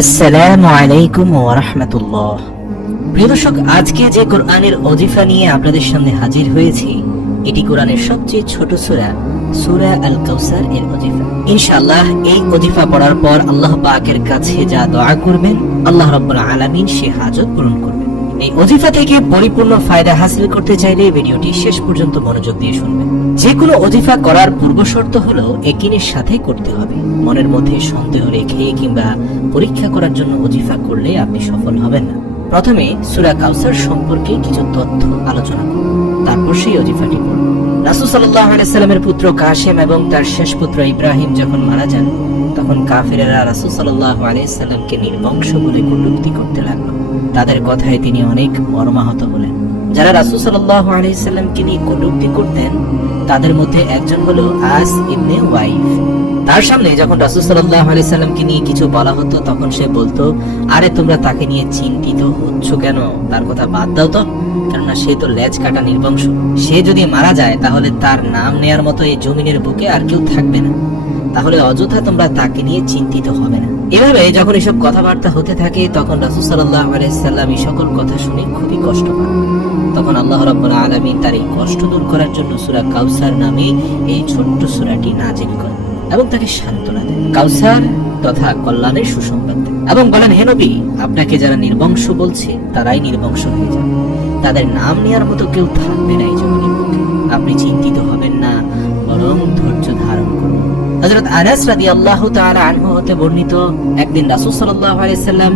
আসসালামু আলাইকুম ওয়া রাহমাতুল্লাহ। প্রিয় দর্শক, আজকে যে কোরআনের ওজিফা নিয়ে আপনাদের সামনে হাজির হয়েছি, এটি কোরআনের সবচেয়ে ছোট সূরা, সূরা আল কাউসার এর ওজিফা। ইনশাআল্লাহ এই ওজিফা পড়ার পর আল্লাহ পাকের কাছে যা দোয়া করবেন, আল্লাহ রাব্বুল আলামিন সে হাজত পূরণ করবেন। এই ওজিফা থেকে পরিপূর্ণ ফায়দা হাসিল করতে চাইলে ভিডিওটি শেষ পর্যন্ত মনোযোগ দিয়ে শুনবেন। যে কোনো ওজিফা করার পূর্ব শর্ত হলো একিনের সাথে করতে হবে। মনের মধ্যে সন্দেহ রেখে কিংবা পরীক্ষা করার জন্য ওজিফা করলে আপনি সফল হবেন না। প্রথমে সূরা কাউসার সম্পর্কে কিছু তথ্য আলোচনা করব, তারপর সেই ওজিফাটি পড়ব। রাসূল সাল্লাল্লাহু আলাইহি সাল্লামের পুত্র কাসেম এবং তার শেষ পুত্র ইব্রাহিম যখন মারা যান, তখন কাফিরেরা রাসূল সাল্লাল্লাহু আলাইহি সাল্লামকে নির্বংশ বলে কটূক্তি করতে লাগলো। তাদের কথায় তিনি অনেক মর্মাহত হলেন। যারা রাসূল সাল্লাল্লাহু আলাইহি সাল্লামকে নিয়ে কটূক্তি করতেন, তাদের মধ্যে একজন হলো আস ইবনে ওয়াইফ। তার সামনে যখন রাসূল সাল্লাল্লাহু আলাইহি সাল্লামকে নিয়ে কিছু বলা হতো, তখন সে বলতো, আরে তোমরা তাকে নিয়ে চিন্তিত হচ্ছ কেন? তার কথা বাদ দাও তো, কেননা সে তো লেজ কাটা নির্বংশ। সে যদি মারা যায় তাহলে তার নাম নেয়ার মতো এই জমিনের বুকে আর কেউ থাকবে না। তাহলে অযথা তোমরা তাকে নিয়ে চিন্তিত হবে না। এভাবে যখন এসব কথাবার্তা হতে থাকে, তখন রাসূল সাল্লাল্লাহু আলাইহি সাল্লাম এই সকল কথা শুনে খুবই কষ্ট পান। তখন আল্লাহ রাব্বুল আলামিন তার এই কষ্ট দূর করার জন্য সূরা কাউসার নামে এই ছোট্ট সূরাটি নাযিল করেন এবং তাকে সান্ত্বনা দেন, কাউসার তথা কল্যাণের সুসংবাদ দেন এবং বলেন, হে নবী, আপনাকে যারা নির্বংশ বলছে তারাই নির্বংশ হয়ে যাবে। তাদের নাম নেয়ার মতো কেউ থাকবে না এই জমিনের বুকে। আপনি চিন্তিত হবেন না, বরং ধৈর্য ধারণ করুন। হযরত আনাস রাদিয়াল্লাহু তাআলা আনহু হতে বর্ণিত, একদিন রাসূল সাল্লাল্লাহু আলাইহি সাল্লাম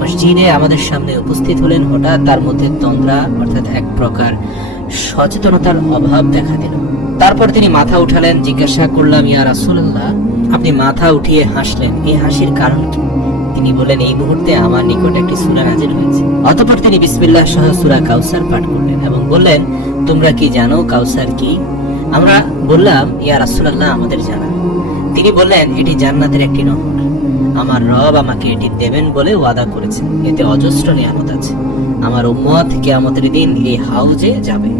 মসজিদে আমাদের সামনে উপস্থিত হলেন। হঠাৎ তার মধ্যে তন্দ্রা অর্থাৎ এক প্রকার সচেতনতার অভাব দেখা দিল। তারপর তিনি মাথা উঠালেন। জিজ্ঞাসা করলাম, ইয়া রাসূলুল্লাহ, আপনি মাথা উঠিয়ে হাসলেন, এই হাসির কারণ কি? তিনি বললেন, এই মুহূর্তে আমার নিকট একটি সূরা নাযিল হয়েছে। অতঃপর তিনি বিসমিল্লাহ সহ সূরা কাউসার পাঠ করলেন এবং বললেন, তোমরা কি জানো কাউসার কি? আমরা বললাম, ইয়া রাসূলুল্লাহ, আমাদের জানা। তিনি বললেন, এটি জান্নাতের একটি নহর। আমার রব আমাকে এটি দেবেন বলে ওয়াদা করেছেন। এতে অজস্র নিয়ামত আছে। আমার উম্মত কিয়ামতের দিন এই হাউজে যাবে।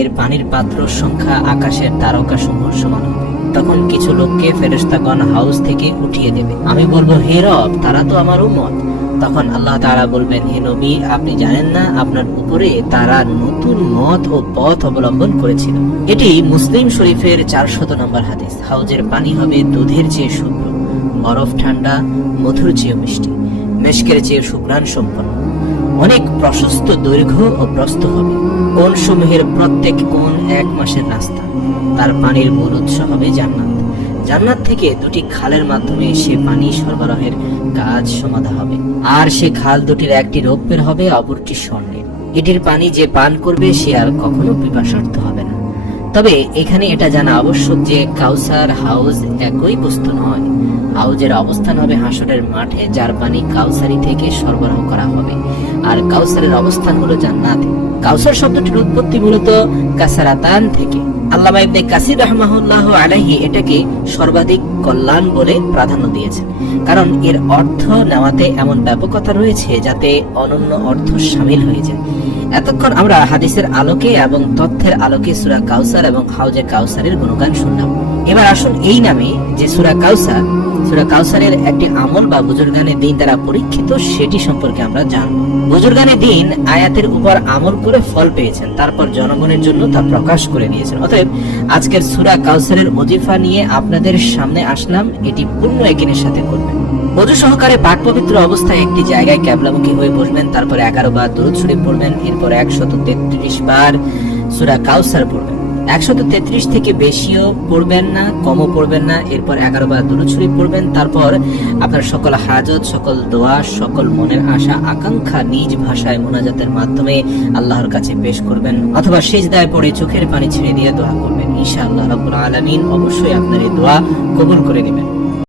এর পানির পাত্রর সংখ্যা আকাশের তারকা সমূহ সমান হবে। তখন কিছু লোককে ফেরেশতাগণ হাউজ থেকে উঠিয়ে দেবে। আমি বলবো, হে রব, তারা তো আমার উম্মত। তখন আল্লাহ তাআলা বলবেন, হে নবী, আপনি জানেন না আপনার উপরে তারা নতুন মত ও পথ অবলম্বন করেছিল। এটি মুসলিম শরীফের 400 নম্বর হাদিস। হাউজের পানি হবে দুধের চেয়ে শুভ্র, বরফ ঠান্ডা, মধুর চেয়ে মিষ্টি, মেশকের চেয়ে সুঘ্রাণ সম্পন্ন। অনেক প্রশস্ত দৈর্ঘ্য ও প্রস্থ হবে। কোণ সমূহের প্রত্যেক কোণ 1 মাসের রাস্তা। তার পানির মূল উৎস হবে জান্নাত। জান্নাত থেকে দুটি খালের মাধ্যমে সে পানি সরবরাহের কাজ সমাধা হবে। আর সে খাল দুটির একটি রৌপ্যের হবে, অপরটি স্বর্ণের। এটির পানি যে পান করবে সে আর কখনো পিপাসার্ত হবে না। তবে এখানে এটা জানা আবশ্যক যে কাউসার হাউজ একই বস্তু নয়। হাউজের অবস্থান হবে হাসরের মাঠে, যার পানি কাউসারি থেকে সরবরাহ করা হবে। আর কাউসারের অবস্থান হলো জান্নাতে। কাউসার শব্দটির উৎপত্তি মূলত কাসারাতান থেকে। আল্লামা ইবনে কাসির রাহমাহুল্লাহু আলাইহি এটাকে সর্বাধিক কল্যাণ বলে প্রাধান্য দিয়েছেন, কারণ এর অর্থ নেওয়াতে এমন ব্যাপকতা রয়েছে যাতে অনন্য অর্থ শামিল হয়ে যায়। এতক্ষণ আমরা হাদিসের আলোকে এবং তথ্যের আলোকে সূরা কাউসার এবং হাউজে কাউসারের গুণগান শুনলাম। এবার আসুন এই নামে যে সূরা কাউসারের একটি আমল বা বুজুর্গানে দিন দ্বারা পরীক্ষিত সেটি সম্পর্কে আমরা জানব। বুজুর্গানে দিন আয়াতের উপর আমল করে ফল পেয়েছেন, তারপর জনগণের জন্য তা প্রকাশ করে দিয়েছেন। অতএব আজকের সূরা কাউসারের ওজিফা নিয়ে আপনাদের সামনে আসলাম। এটি পূর্ণ ইয়াকিনের সাথে করবেন। ওযু সহকারে পাক পবিত্র অবস্থায় একটি জায়গায় কিবলামুখী হয়ে বসবেন। তারপর 11 বার দরুদ শরীফ পড়বেন। এরপর 133 বার সূরা কাউসার পড়বেন। 133 থেকে বেশিও পড়বেন না, কমও পড়বেন না। এরপর 11 বার দরুদ শরীফ পড়বেন। তারপর আপনার সকল হাজত, সকল দোয়া, সকল মনের আশা আকাঙ্ক্ষা নিজ ভাষায় মুনাজাতের মাধ্যমে আল্লাহর কাছে পেশ করবেন, অথবা সিজদায় পড়ে চোখের পানি ছেড়ে দিয়ে দোয়া করবেন। ইনশাআল্লাহ রাব্বুল আলামিন অবশ্যই আপনার এই দোয়া কবুল করে নেবেন।